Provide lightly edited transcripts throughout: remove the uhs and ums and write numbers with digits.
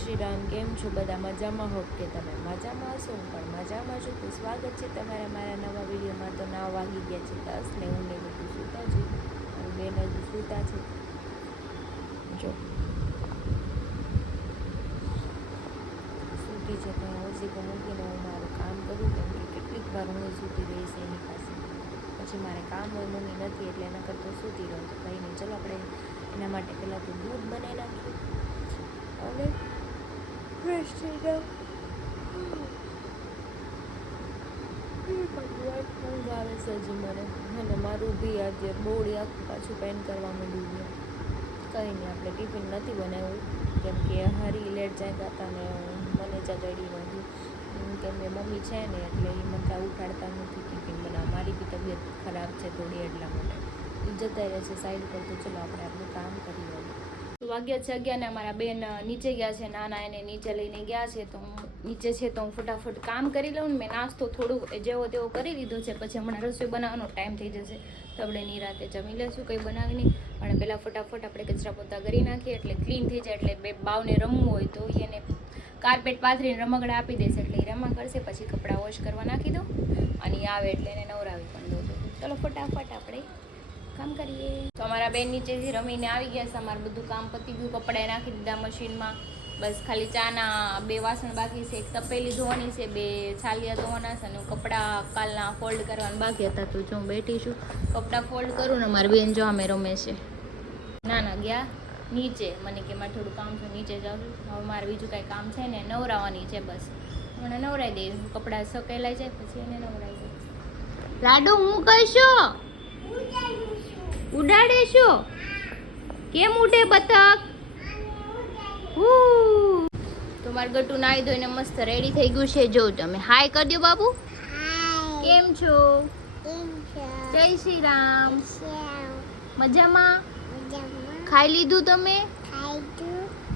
શ્રી રામ. કેમ છો બધા? મજામાં? હોપ કે તમે મજામાં હશો. હું પણ મજામાં છું. તો સ્વાગત છે તમારા મારા નવા વિડીયોમાં. તો 9 વાગી ગયા છે 10 ને હું ને બધું સૂતા છે. અને બેન હજુ સૂતા છે. જો સૂતી છે તો ઓછી મૂકીને હું મારું કામ કરું, કેમ કે કેટલીક વાર હું સૂતી રહીશ એની પાસે. પછી મારે કામ હોય, મમ્મી નથી એટલે એના કરતાં સૂતી રહું. તો કંઈ નહીં, ચલો આપણે એના માટે પહેલાં તો દૂધ બનાવી નાખીએ અને ફ્રેશ થઈ જાઓ. ભગવાન, ઊંઘ આવે છે હજી મને. અને મારું બી આજે બોડી આખું પાછું પેન કરવા માંડ્યું છે. કંઈ નહીં, આપણે ટિફિન નથી બનાવ્યું કેમ કે હારી લેટ જાય હતા ને મને ચડી નહોતું. કેમ કે મમ્મી છે ને એટલે એ મને કાંઈ ઉઠાડતા નથી ટિફિન બનાવવા. મારી બી તબિયત ખરાબ છે થોડી, એટલા માટે જતા રહે છે સાઈડ પર. તો ચલો આપણે આપણું કામ કરી લઈએ. વાગ્યા છે 11 ને અમારા બેન નીચે ગયા છે. નાના એને નીચે લઈને ગયા છે. તો હું નીચે છે તો હું ફટાફટ કામ કરી લઉં ને. મેં નાસ્તો થોડું જેવો તેવો કરી લીધો છે. પછી હમણાં રસોઈ બનાવવાનો ટાઈમ થઈ જશે તો આપણે નિરાતે જમી લઈશું કંઈ બનાવીને. પણ પહેલાં ફટાફટ આપણે કચરા પોતા કરી નાખીએ એટલે ક્લીન થઈ જાય. એટલે બે બાવને રમવું હોય તો એને કાર્પેટ પાથરીને રમકડા આપી દેશે એટલે એ રમા કરશે. પછી કપડાં વોશ કરવા નાખી દઉં અને આવે એટલે એને નવરાવી પણ દઉં. ચલો ફટાફટ આપણે કામ કરીએ. તો અમારા બેન નીચેથી રમીને આવી ગયા છે. અમારું બધું કામ પતી ગયું. કપડાં નાખી દીધા મશીનમાં. બસ ખાલી ચાના 2 વાસણ બાકી છે. એક તપેલી ધોવાની છે, 2 છાલિયા ધોવાના છે અને કપડાં કાલના ફોલ્ડ કરવાના બાકી હતા. તો જો હું બેઠી છું, કપડાં ફોલ્ડ કરું ને મારી બેન જો અમે રમે છે. ના ગયા નીચે. મને કે મારે થોડું કામ છે, નીચે જાઉં છું. હવે મારે બીજું કાંઈ કામ છે ને નવરાવાની છે. બસ હમણાં નવરાઈ દઈશ. કપડાં સકેલાઈ જાય પછી એને નવરાઈ દઈશ. લાડુ હું કહીશો ઉડાડે છો? કેમ ઉડે બતક? તો મારું ગટુ નાઈ ધોઈને મસ્ત રેડી થઈ ગયું છે. જો તમે હાય કરી દો બાબુ. કેમ છો? જય શ્રી રામ. મજામાં? ખાઈ લીધું તમે?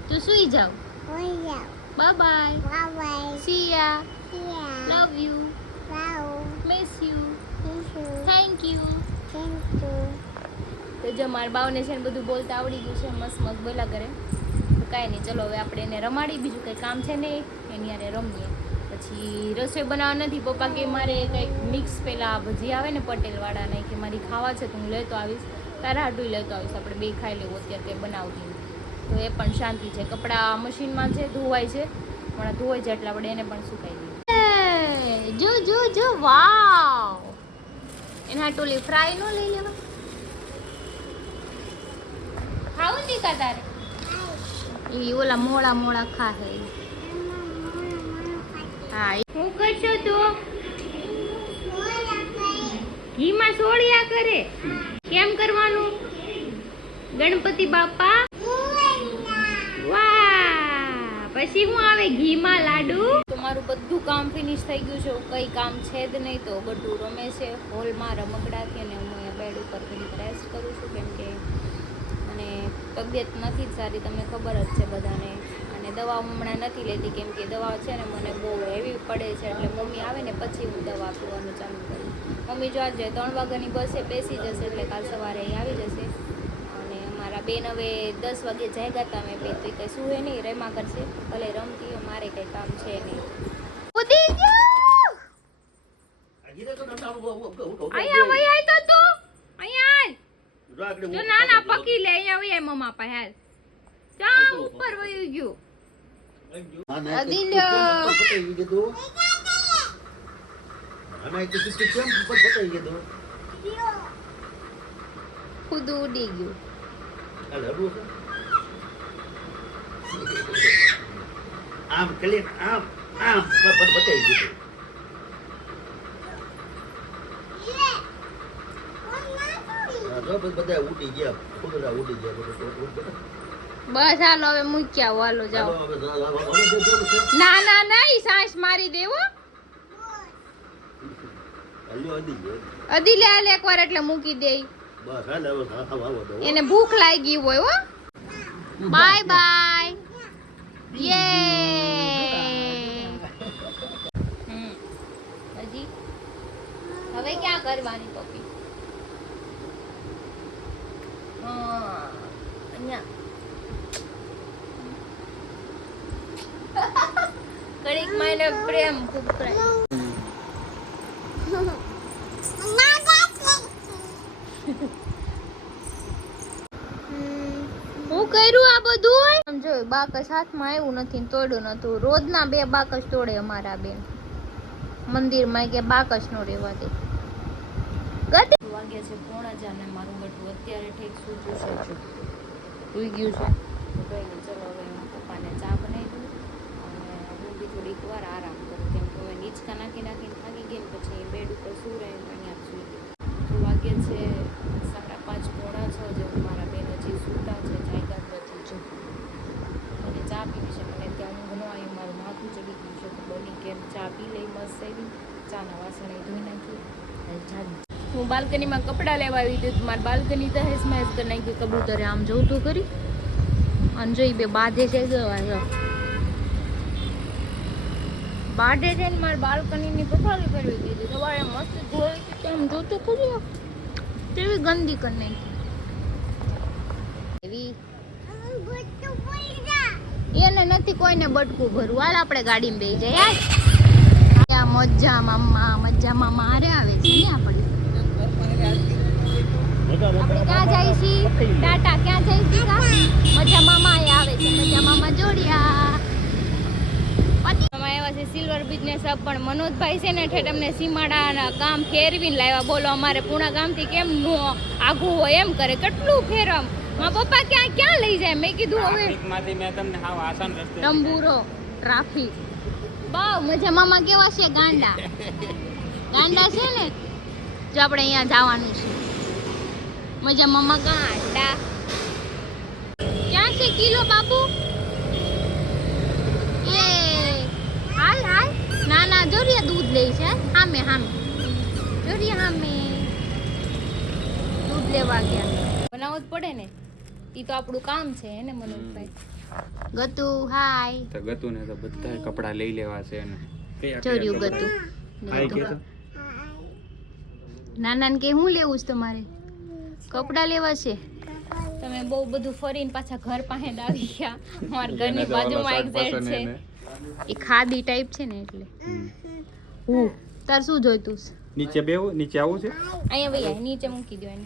તો સુઈ જાઓ. Bye bye. C yeah. Love you. Miss you. Thank you. તો જો મારા બાવને છે ને બધું બોલતા આવડી ગયું છે. મસ્ત મસ્ત બોલા કરે. તો કાંઈ નહીં, ચલો હવે આપણે એને રમાડી. બીજું કંઈ કામ છે નહીં, એની યારે રમીએ. પછી રસોઈ બનાવવા નથી. પપ્પા કે મારે કંઈક મિક્સ પેલા ભજી આવે ને પટેલવાળા નહીં, કે મારી ખાવા છે તો હું લેતો આવીશ. તારા હાટું લેતો આવીશ. આપણે બે ખાઈ લેવું. અત્યારે કંઈ બનાવતી તો એ પણ શાંતિ છે. કપડાં મશીનમાં છે, ધોવાય છે. પણ ધોવાઈ જાય એટલે આપણે એને પણ સુકાઈ દઈએ. જો જો જો વાવ. એના ટોલી ફ્રાય નો લઈ લેવા. ખાવું નહીં કા તારે? એ ઓલા મોળા મોળા ખા હે. હા, શું કરશો તું? ઘીમાં સોળિયા કરે. કેમ કરવાનું? ગણપતિ બાપા. વાહ. પછી હું આવે ઘીમાં લાડુ. તો મારું બધું કામ ફિનિશ થઈ ગયું છે. કંઈ કામ છે જ નહીં. તો બધું રમે છે હોલમાં રમકડાથી અને હું બેડ ઉપર ઘણી રેસ્ટ કરું છું કેમ કે મને તબિયત નથી જ સારી, તમને ખબર જ છે બધાને. અને દવા હમણાં નથી લેતી કેમ કે દવા છે ને મને બહુ હેવી પડે છે. એટલે મમ્મી આવે ને પછી હું દવા પીવાનું ચાલુ કરું. મમ્મી જો આજે 3 વાગ્યાની બસે બેસી જશે એટલે કાલ સવારે અહીં આવી જશે. અને મારા બેન હવે 10 વાગે જાગ્યા હતા. મેં બે તો કંઈ સુવે નહીં, રેમા કરશે. ભલે રમતી હોય, મારે કંઈ કામ છે નહીં. અહીંયા વહી આય તો તું. અહીંયા આય. જો નાના પકી લે. અહીંયા વહી આય મમ્મા પાસે. હાલ જા ઉપર વહી ગયો. અદિલો ખુદ ઉડી ગયું. આમ કલી આમ આમ બતાવી દીધું. બધા ઉડી ગયા. ખુદરા ઉડી ગયા. બસ હાલો હવે મૂક્યા. હાલો જાઓ. ના ના નહીં, સાસ મારી દેવો. અદી લે હાલ એકવાર એટલે મૂકી દે. બસ હાલ હવે એને ભૂખ લાગી હોય. હો બાય બાય. યે. હજી હવે ક્યાં કરવાની પપ્પી? અહીંયા ઘડીક માયને પ્રેમ ખૂબ કરાય. હું કર્યું આ બધું સમજો બાકસ હાથમાં આવ્યું નથી ને તોડ્યું નતું. રોજના 2 બાકસ તોડે અમારા બેન મંદિરમાં કે બાકસ નો રેવા દે. ગતિ વાગ્યા છે 9:45 ને મારું ગટું અત્યારે ઠીક સૂચું છે, સુઈ ગયું છે. તો કઈ નહીં, ચલો હવે હું પપ્પાને ચા બનાવી દઉં અને હું બી થોડીક વાર આરામ કરું, કેમ કે હવે નીચકા નાખીને થાકી ગઈ ને પછી બેડ ઉપર શું રહે અહીંયા સુઈ ગઈ. તો વાગ્યા છે 5:30 પોણા 6 જેવું. મારા બેન હજી સૂતા છે, જાગ્યા નથી જો. અને ચા પીવી છે, મને ત્યાં ઊંઘ ન આવી, મારું માથું ચડી ગયું છે. તો બની કેમ ચા પી લઈ મસ્ત એવી, ચાના વાસણ ધોઈ નાખી. હું બાલ્કનીમાં કપડાં લેવા આવી હતી, મારી બાલ્કની તો હેસ મેસ કરી નાખી કબૂતરે. આમ જોઉં તો કરી અને જોઈ બે બાંધે છે, બાંધે છે ને મારી બાલ્કનીની પથારી ફેરવી દીધી. સવારે મસ્ત ધોઈ કેમ જોતું ખરી કેવી ગંદી કરી નાખી એવી. એને નથી કોઈને બટકું ભરવું. હાલ આપણે ગાડીમાં બેસી જાય યાર. મજા મામા હારે આવે છે ને આપણે ક્યાં જાય છે ટાટા, ક્યાં જાય છે મજા મામા આવે છે. મજા મામા જોડિયા એવા છે સિલ્વર બિઝનેસ હબ. પણ મનોજભાઈ છે ને ઠેઠ અમને સીમાડાના ગામ ફેરવીને લાવ્યા. બોલો અમારે પૂણા ગામથી કેમ નો આઘું હોય એમ કરે, કેટલું ફેરમ. મારા પપ્પા ક્યાં લઈ જાય? મેં કીધું હવે મેં તમને હાવ આસાન રસ્તે ટંબુરો ટ્રાફિક બાવ. મજા મામા કેવા છે? ગાંડા છે ને. જો આપણે અહીંયા જવાનું છે મજા મામા ગાંડા. ક્યાં છે કિલો બાબુ? એ હાલ ના જોરિયા દૂધ લે છે. હામે જોરિયા હામે દૂધ લેવા ગયા. બનાવવું જ પડે ને, ઈ તો આપણું કામ છે ને મનોજભાઈ. ગતુ હાય. તો ગતુ ને તો બધા કપડા લઈ લેવા છે ને ચોર્યું ગતુ. નાના ને કે હું લેવું છે તમારે? કપડા લેવા છે? તમે બહુ બધું ફરીને પાછા ઘર પાસે આવી ગયા. અમારા ઘરની બાજુમાં એક ઝેડ છે, એ ખાદી ટાઈપ છે ને એટલે. હું તાર શું જોઈતું છે? નીચે બેવું, નીચે આવું છે. અહીંયા ભાઈ નીચે મૂકી દો એને.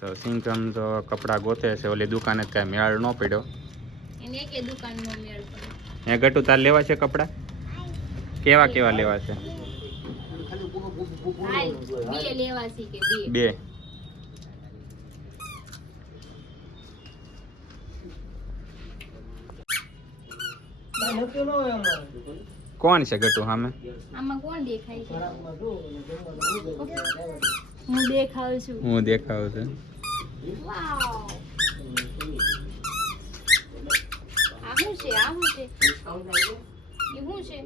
તો સિંકમ તો કપડા ગોતે છે, ઓલી દુકાને કઈ મેળ ન પડ્યો. એને એક દુકાનનો મેળ પડ્યો. હે ગટુ તાર લેવા છે કપડા? કેવા લેવા છે? હાલ બે લેવા છે કે બે? 2. કોણ છે ગટુ સામે? આમાં કોણ દેખાય છે? હું દેખાઉં છું. હું દેખાવું છું. વાવ. આ શું છે? એ શું છે?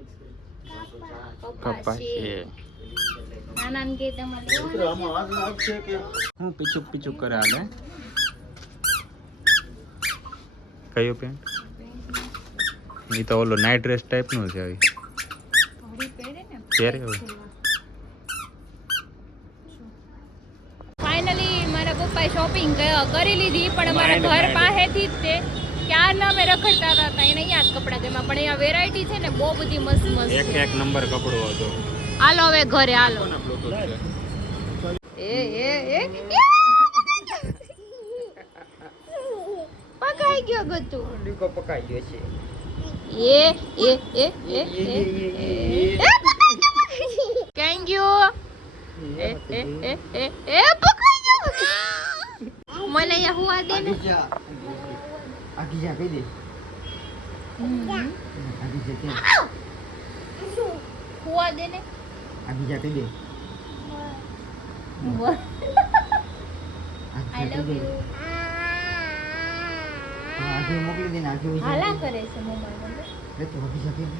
કપાસ છે. નાના ને કે તમારે લેવાનું છે? હું પીછુક કરે હાલે. કયો પેન્ટ? એ તો ઓલો નાઇટ ડ્રેસ ટાઈપ નું છે. ઘડી પહેરે ને પહેરે ફાઇનલી મારા પપ્પાએ શોપિંગ કરી લીધી, પણ અમારા ઘર પાસેથી જ તે ક્યારના અમે રખડતા હતા એને અહીંયા જ કપડાં ગમ્યા. પણ અહીંયા વેરાયટી છે ને બહુ બધી મસ્ત છે. એક નંબર કપડો હતો. હાલો હવે ઘરે હાલો. પકાઈ ગયો ગતું. લીકો પકાઈ ગયો છે. Thank you. પકાઈ ગયો. મને અહીંયા હુવા દે ને. આખી જા કહી દે. હુવા દે ને. આખી જા કહી દે. આઈ લવ યુ. આખી મોકલી દે ને. આખી હાલા કરે છે મોબાઈલ. રે તો આખી જા કહી દે.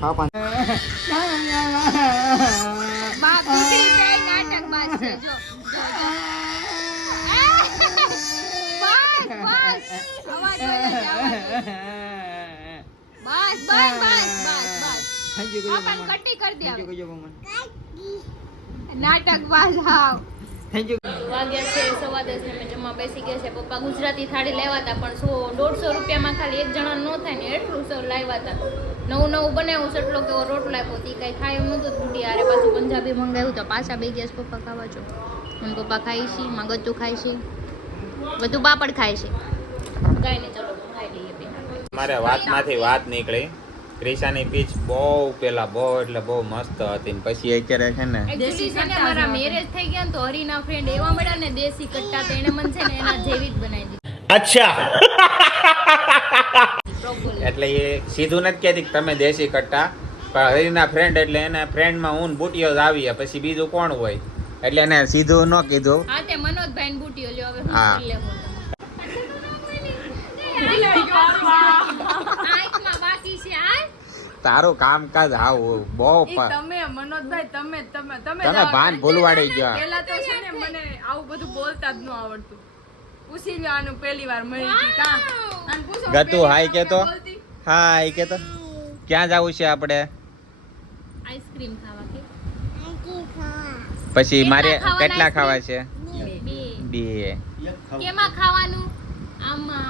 હા પાંચ. બાપ દીકરી બે નાટક બાજ છે જો. બસ અવાજ બસ. પાપા કટી કરી દે. નાટક બાજ હાવ. Thank you. વાગ્યા છે 10:15 ને અમે જમવા બેસી ગયા છે. પપ્પા ગુજરાતી થાળી લેવા હતા પણ 100-150 રૂપિયામાં ખાલી એક જણા નો થાય ને એટલું સર લાવ્યા હતા. નવું બનાવ્યું સટલો કેવો રોટલો આપ્યો હતી કાંઈ ખાય એમ નહોતું બુટી યારે પાછું પંજાબી મંગાવ્યું તો પાછા બે ગયા છે પપ્પા ખાવા છો. અને પપ્પા ખાય છે મગતું ખાય છે બધું પાપડ ખાય છે. કાંઈ નહીં ચલો ખાઈ લઈએ પેલા. મારે વાતમાંથી વાત નીકળી. ક્રિશાની પીચ બહુ એટલે બહુ મસ્ત હતી ને પછી અત્યારે છે ને એક્ચ્યુઅલી છે ને મારા મેરેજ થઈ ગયા ને તો હરીના ફ્રેન્ડ એવા મળ્યા ને દેશી કટ્ટા તો એને મને છે ને એના જેવી જ બનાવી દીધી. અચ્છા. એટલે એ સીધું નથી કહેતી કે તમે દેશી કટ્ટા પણ હરીના ફ્રેન્ડ એટલે એના ફ્રેન્ડમાં હું બુટીઓ જ આવી પછી બીજું કોણ હોય એટલે એને સીધું ન કીધું. હા તે મનોજભાઈ ને બુટીઓ લ્યો હવે હું હા. કરી લેવું. આંખમાં બાકી છે આ તારું કામકાજ આવું બહુ તમે મનોજભાઈ તમે તમે ભાન ભૂલવાડી ગયા. પેલા તો છે ને મને આવું બધું બોલતા જ ન આવડતું. પૂછી લ્યો આનું પહેલી વાર મળી હતી કા આને પૂછો ગતું પહેલી હાય વાર કેતો બોલતી? હા એ કેતો ક્યાં જવું છે આપણે આઈસ્ક્રીમ ખાવા કે પછી મારે કેટલા કેટલા ખાવા છે બે બે કેમાં ખાવાનું આમાં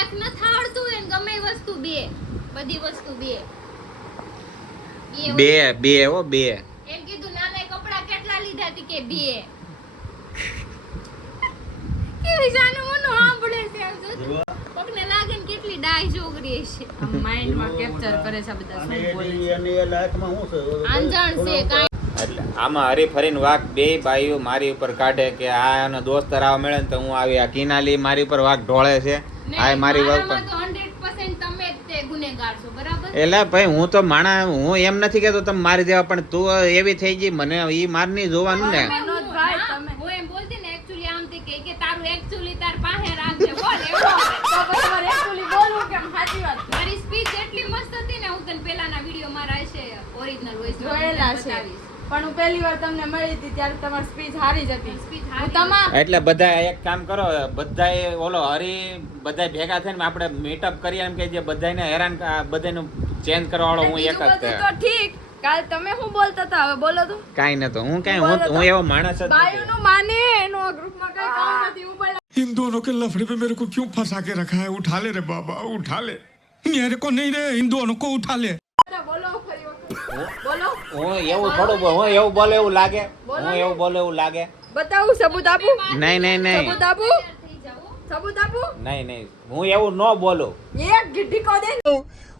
એક ન થાળતું હોય ને ગમે એ વસ્તુ બે બધી વસ્તુ બે બે બે હો બે એમ કીધું નાના કપડા કેટલા લીધા હતી કે બે કેવી જાનું મનો સાંભળે છે આમ તો પગને લાગે ને કેટલી ડાય છોકરી છે આમ માઇન્ડમાં કેપ્ચર કરે છે આ બધા શું બોલે છે. અને એ લાઈફમાં શું છે? આંજણ છે કાંઈ એટલે આમાં હરી ફરીને વાઘ બે ભાઈઓ મારી ઉપર કાઢે કે આ એનો દોસ્તર આવા મળે ને તો હું આવી આ કિનાલી મારી ઉપર વાઘ ઢોળે છે આ મારી વાઘ પર મારામાં તો 100% તમે જ તે ગુનેગાર છો બરાબર એટલે ભાઈ હું તો માણા હું એમ નથી કેતો તમે મારી દેવા પણ તું એવી થઈ ગઈ મને ઈ માર નહીં જોવાનું ને મનોજભાઈ હા, તમે હું એમ બોલતી ને actually આમ તે કે તારું actually તાર પાસે રાખજે બોલ એવો તો પછી મારે actually બોલવું કેમ સાચી વાત છે. મારી સ્પીચ એટલી મસ્ત હતી ને હું તને પેલાના વિડિયો મારા છે ઓરિજિનલ વોઇસ જોયેલા છે પણ હું પહેલી વાર તમને મળી હતી ત્યારે તમારી સ્પીચ હારી જ હતી. Speech હું હારી તમામ એટલે બધા એક કામ કરો બધાએ ઓલો હરી બધા ભેગા થઈને આપણે મીટઅપ કરીએ એમ કે જે બધાને હેરાન બધાનું ચેન્જ કરવા વાળો હું એક બીજું જ બધું તો ઠીક કાલ તમે શું બોલતા હતા હવે બોલો તો કાઈ નતો હું એવો માણસ જ નથી. બાયુનું માને એનો આ ગ્રુપમાં કઈ કામ નથી હું બોલા इन दोनों के लफड़े पे मेरे को क्यों फंसा के रखा है उठा ले रे बाबा उठा ले मेरे को नहीं रे इन दोनों को उठा ले બોલો ફરી વખત બોલો હું એવું થોડું હું એવું બોલે એવું લાગે બોલો હું ને. એવું બોલે એવું લાગે બતાવું સબૂત આપું નહીં નહીં નહીં સબૂત આપું થઈ જાઓ સબૂત આપું નહીં નહીં હું એવું ન બોલું એક ઢીકો દે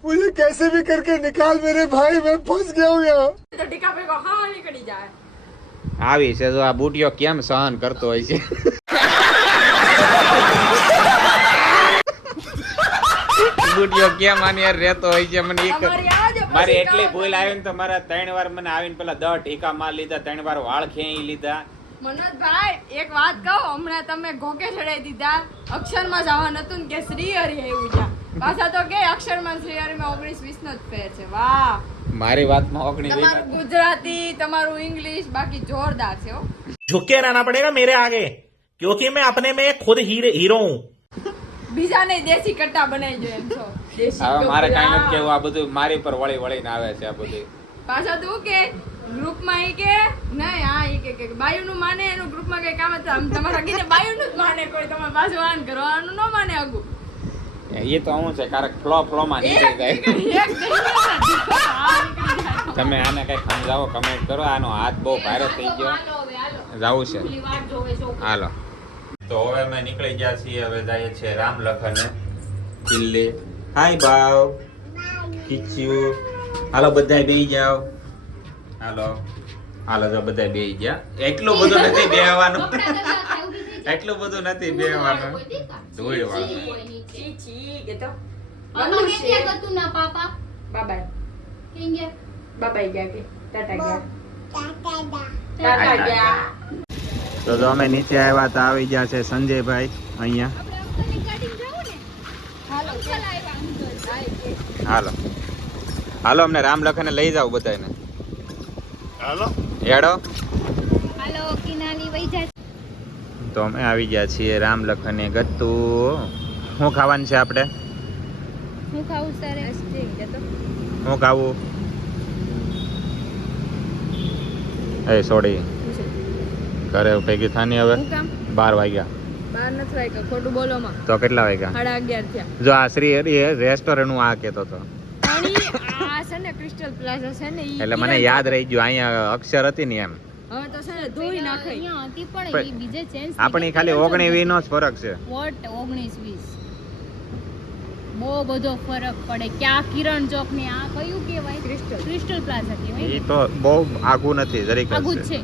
मुझे कैसे भी करके निकाल मेरे भाई मैं फंस गया हूँ यहाँ તો ઢીકા ભેગો હા નીકળી જાય આવી છે જો આ બુટિયો કેમ સહન કરતો હોય છે બુટિયો કેમ આની યાર રહેતો હોય છે મને એક અમારી આજો પછી મારી એટલી તો- ભૂલ આવી ને તો મારા 3 વાર મને આવીને પેલા 10 ટીકા માર લીધા 3 વાર વાળ ખેંચી લીધા મનોજભાઈ એક વાત કહું હમણાં તમે ઘોકે ચડાઈ દીધા અક્ષરમાં જવાનું હતું ને કે શ્રી હરિ એવું જા પાછા તો કે અક્ષરમાં ને શ્રી હરિમાં 19-20 નો જ ફેર છે વાહ મારી વાતમાં ઓગણી ગઈ તમારું ગુજરાતી તમારું ઇંગ્લિશ બાકી જોરદાર છે હો झुक के रहना पड़ेगा मेरे आगे क्योंकि मैं अपने में खुद हीरो हूँ બીજાને દેશી કટ્ટા બનાવી જો એમ છો દેશી હવે મારે કાંઈ નથી કપડાં. કેવું આ બધું મારી પર વળી વળીને આવે છે આ બધું પાછા તું કે ગ્રુપમાં ઈ કે નહીં હા ઈ કે બાયુનું માને એનું ગ્રુપમાં કઈ કામ હતું આમ તમારા કીધે બાયુનું જ માને કોઈ તમારે પાછું આન કરવાનું ન માને આગું એ તો હું છે ક્યારેક ફ્લો માં નીકળી જાય તમે આને કઈ સમજાવો કમેન્ટ કરો આનો હાથ બહુ ભારે થઈ ગયો હાલો હવે હાલો જાવું છે પેલી વાત જોવે છોકરી. હાલો તો હવે અમે નીકળી ગયા છીએ હવે જઈએ છીએ રામ લખન કિલ્લે હાય બાવ ખીચ્યું હાલો બધાય બેહી જાવ હાલો હાલો જો બધાય બેહી ગયા એટલું બધું નથી બેહવાનું કપડાં ગંદા થાય, ઊભી થઈ જાય. એટલું બધું નથી બેહવાનું કોઈ દીકા? ધૂળ વાળું કોઈ નીચે. છી છી કે તો પાપા કે ક્યાં ગતું ના પાપા બાબાઈ કેમ ગયા બાબાઈ ગયા કે ટાટા ગયા ટાટા ગયા તો જો અમે નીચે આવ્યા તો આવી ગયા છે સંજયભાઈ અહીંયા હાલો હાલો અમને રામ લખને લઈ જાવ બધાને હાલો હેડો હાલો કિનાલી વઈ જાય તો અમે આવી ગયા છીએ રામ લખને ગત્તુ શું ખાવાનું છે આપણે હું ખાવું સરે શું ખાવું એ સોડી ઘરે ભેગી થાની હવે હું કામ 12 વાગ્યા. બાર નથી વાગ્યા ખોટું બોલોમાં તો કેટલા વાગ્યા? 11:30 થયા. જો આ શ્રી હરિ રેસ્ટોરન્ટ હું આ કહેતો હતો પણ આ છે ને ક્રિસ્ટલ પ્લાઝા છે ને ઈ એટલે મને યાદ રહી ગયું અહીંયા અક્ષર હતી ને એમ. હવે તો છે ને ધોઈ નાખે અહીંયા હતી પણ પણ ઈ બીજે ચેન્જ આપણી ખાલી 19-20 નો જ ફરક છે. વોટ 19-20 બહુ બધો ફરક પડે. ક્યાં કિરણ ચોક ને આ કયું કહેવાય? ક્રિસ્ટલ પ્લાઝા કહેવાય એ તો બહુ આગું નથી જરીક આગું જ જ છે. છે.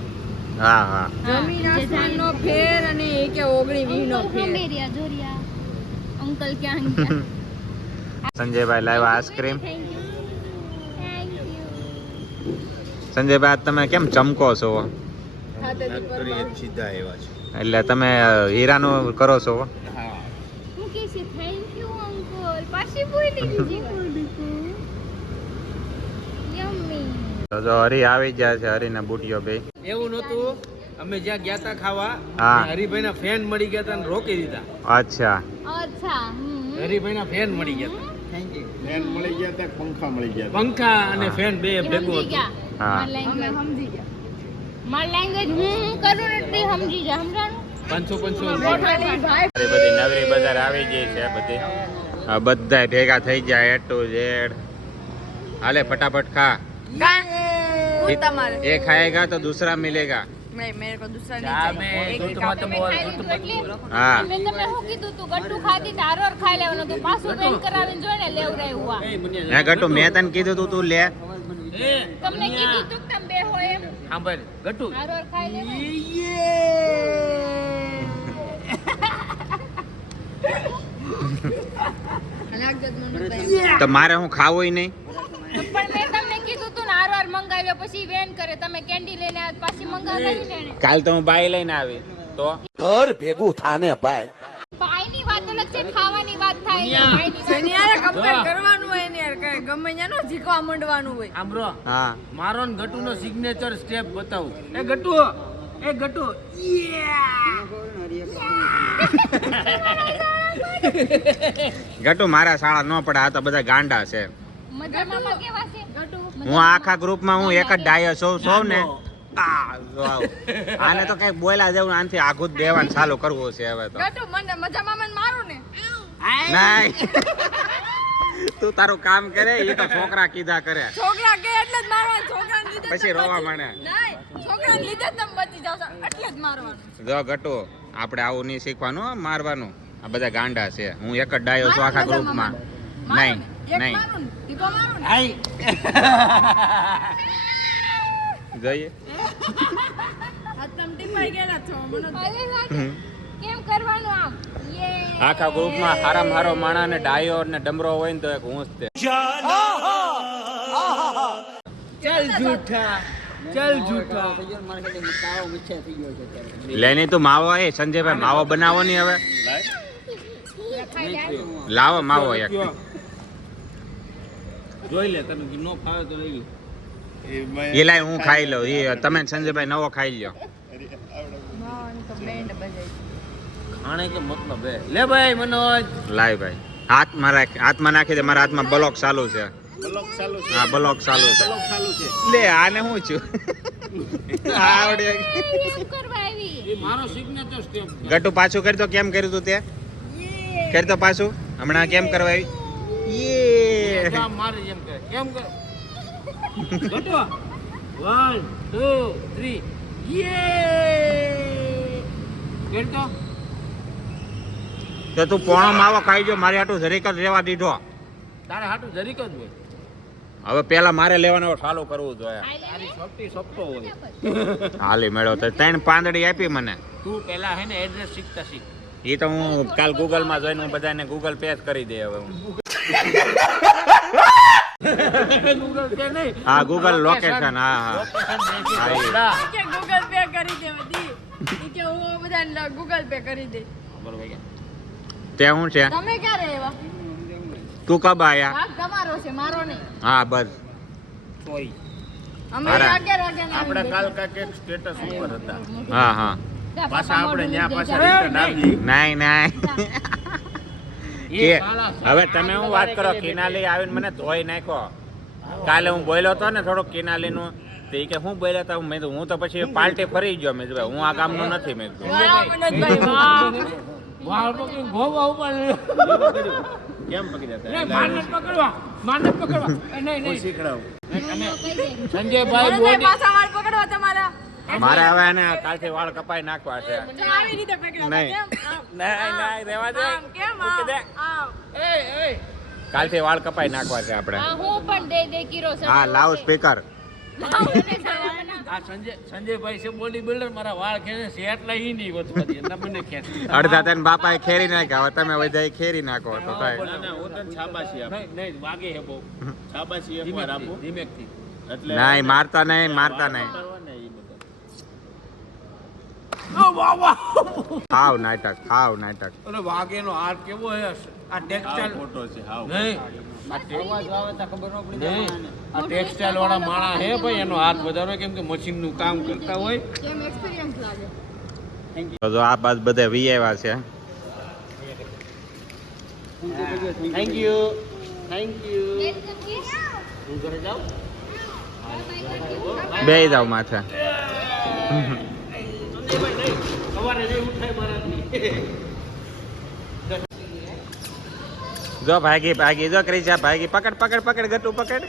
હા હા જમીન આસમાનનો ફેર અને એ કે 19-20 નો ફેર. અંકલ જોરિયા અંકલ ક્યાં ગયા? સંજયભાઈ લાવ્યા આઈસ્ક્રીમ. થેન્ક યુ સંજયભાઈ આજ તમે કેમ ચમકો છો? ખાતેથી પરમાર. સીધા એવા છે. એટલે તમે હીરાનું કરો છો? હું કે છે થેન્ક યુ અંકલ પાછી બોલી દીધી યમ્મી. તો જો હરી આવી ગયા છે, હરી ને બુટિયો બે. એવું નહોતું અમે જ્યાં ગયા તા ખાવા હા. હરિભાઈ ના ફેન મળી ગયા તા ને રોકી દીધા. અચ્છા અચ્છા હરિભાઈ ના ફેન મળી ગયા તા. ફેન મળી ગયા હતા, પંખા મળી ગયા હતા. પંખા અને ફેન બે ભેગું સમજી હતું. ગયા હા. મારી અમે લેંગ્વેજ સમજી ગયા. મારી લેંગ્વેજ હું કરું ને એટલી સમજી જા સમજાણું 500 મોઢાની ભાઈ આ બધી નવરી બજાર આવી ગઈ છે બધી. આ બધાય ભેગા થઈ ગયા A to Z. હાલે ફટાફટ ખા. હું તમારે एक खाएगा तो दूसरा मिलेगा. મેં મેરે કો દૂસરા નહીં ચા चाहिए. મેં એક જૂઠ કાપ મત में બોલ, खाई જૂઠ લીધું મત એટલે બોલ. હા મેં તમને શું કીધું તું ગટ્ટુ ખાધી તારોર ખાઈ લેવાનું તું પાછું બેન કરાવીને જોઈને લેવરાય હુઆ મેં ગટુ મેં તને કીધું તું લે. તમને કીધું તું કે તમે બે હોય એમ સાંભળ ગટુ તારોર ખાઈ લેવાય લાગત મને તો મારે હું ખાવું નહીં. પણ મેં તમને કીધું તું ને હારવાર મંગાવ્યો પછી વેન કરે તમે કેન્ડી લઈને આવ્યા પાછી મંગાવી ને કાલ તો હું બાઈ લઈને આવી તો ભાઈની વાત અલગ છે ખાવાની વાત થાય છે ભાઈની વાત. શનિવારે કમ્પેર કરવાનું હોય ને યાર કઈ ગમે ત્યાંનો શીખવા માંડવાનું હોય. સાંભળો હા મારો ને ગટુ નો સિગ્નેચર સ્ટેપ બતાવું. એ ગટુ ગટુ મારા શાળા ન પડે, આ તો બધા ગાંડા છે. મજામાં કેવા છે ગટુ હું આખા ગ્રુપમાં હું એક જ ડાયો સૌ ને આ જો આવ. આને તો કઈ બોલ્યા જેવું આનાથી આઘું જ બેવાનું ચાલુ કરવું છે હવે તો. ગટુ મને મજામાં મને મારું ને નહીં તું તારું કામ કરે એ તો છોકરા કીધા કરે છોકરા કે એટલે જ મારવાનું. છોકરાને લીધે જ પછી તમે રોવા બચી- માંડે. નહીં, છોકરાને લીધે જ તમે બચી જાવ છો એટલે જ મારવાનું. જો ગટુ આપણે આવું નહીં શીખવાનું હો, મારવાનું. આ બધા ગાંડા છે. હું એક જ ડાયો છું આખા ગ્રુપમાં. નહીં એક નહીં મારું ને, ટીકો મારું ને. જોઈએ આ તમે ટીપાઈ ગયેલા છો મને તો. અરે વાહ, કેમ કરવાનું આમ યે આખા ગ્રુપમાં હારામ હારો માણા ને ડાયો ને ડમરો હોય ને તો એક હું જ તે. ચલ જૂઠા લેની તું માવો એ સંજયભાઈ માવો બનાવો નહીં હવે. લાવો માવો એક. જોઈ લે તને નો ફાવે તો લઈ એ લાઈ હું ખાઈ લઉં. એ તમે ને સંજયભાઈ નવો ખાઈ લ્યો. ખાણે કે મતલબ હે લે ભાઈ મનોજ લાય ભાઈ હાથમાં નાખી દે. મારા હાથમાં બ્લોક ચાલુ છે. બ્લોક ચાલુ છે. હા બ્લોક ચાલુ છે. બ્લોક ચાલુ છે. લે આને હું છું આવડે. એમ કરવા આવી એ મારો સિગ્નેચર સ્ટેપ ગટુ પાછું કરી તો કેમ કર્યું તું તે કરી તો પાછું હમણાં કેમ કરવા આવી યે મારે એમ કરે એમ કર ગટુ 1 2 3 યે કરતો તો તું પોણો માવો ખાઈ જો. મારી હાટું જરીક જ રહેવા દીધો. તારે હાટું જરીક જ હોય હવે પેલા મારે લેવાનો ચાલુ કરવું જોઈએ. તારી સોપટી સોપટો હોય હાલી મેળો તો 3 પાંદડી આપી મને. તું પેલા હે ને એડ્રેસ શીખતા શીખ એ તો હું કાલ ગૂગલ માં જોઈને હું બધાને ગૂગલ પે જ કરી દે હવે હું. ગૂગલ પે નહીં હા ગૂગલ લોકેશન. હા હા હા, કે ગૂગલ પે કરી દે બધી. ઈ કે હું બધાને ગૂગલ પે કરી દે. તે શું છે? તમે ક્યારે એવા તું કબ આયા? ભાગ તમારો છે મારો નહીં. હા બસ સોરી અમે મારા. 11 વાગ્યાના આપણે આવી કાલ કાંઈક એક સ્ટેટસ ઉપર હતા. હા હા પાછા આપણે ત્યાં પાછા રિટર્ન આવી. નહીં નહીં કે હવે તમે હું વાત કરો કિનાલી આવીને મને ધોઈ નાખ્યો. કાલે હું બોલ્યો હતો ને થોડુંક કિનાલીનું તે કે હું બોલ્યા તા મેં તો હું તો પછી પાર્ટી ફરી ગયો મેં કીધું, હું આ કામનો નથી મેં કીધું. વાહ મનોજભાઈ વાહ. વાળ પકડી ગોવા ઉપર કેમ પકડ્યા હતા? નહીં મારને પકડવા નહીં હું નહીં શીખડાવું. અને સંજયભાઈ મનોજભાઈ બોડી પાછા વાળ પકડવા તમારા. મારે હવે એને કાલથી વાળ કપાઈ નાખવા છે. તો આવી રીતે પકડ્યા નહીં. કેમ? આમ. નહીં રહેવા દે. આમ કેમ આમ? આમ. કાલથી વાળ કપાઈ નાખવા છે આપણે. હું પણ દે કિરો હા લાવ સ્પીકર. આ સંજયભાઈ છે બોડી બિલ્ડર મારા વાળ ખેંચે છે એટલા ઈ નહીં વધવા દે એટલે મને ખેંચે અડધા તને બાપાએ ખેરી નાખ્યા, હવે તમે બધા ખેરી નાખો તો થાય. ના, ના, હું તને શાબાશી આપું. નહીં વાગે હે બહુ શાબાશી એકવાર આપું. ધીમેકથી એટલે નહીં મારતા નહીં, મારતા નહીં. કરવાના ઈ બધા. ખાવ નાટક, ખાવ નાટક. અરે વાઘેનો હાથ કેવો હે આ હાવ ટેક્સટાઇલ ખોટો છે, હાવ. નહીં આ ટેક્સટાઇલ વાળા માણા હે ભાઈ એનો હાથ વધારો કેમ કે મશીન નું કામ કરતા હોય કેમ એક્સપિરિયન્સ લાગે? તો જો આ બાદ બધા વી આવ્યા છે. થેન્ક યુ હું ઘરે જાઉં બેહી જાવ માથે. સવારે નહીં ઉઠાય મારાથી જો ભાગી ભાગી, જો ક્રિશા ભાગી. પકડ પકડ પકડ ગટુ પકડ.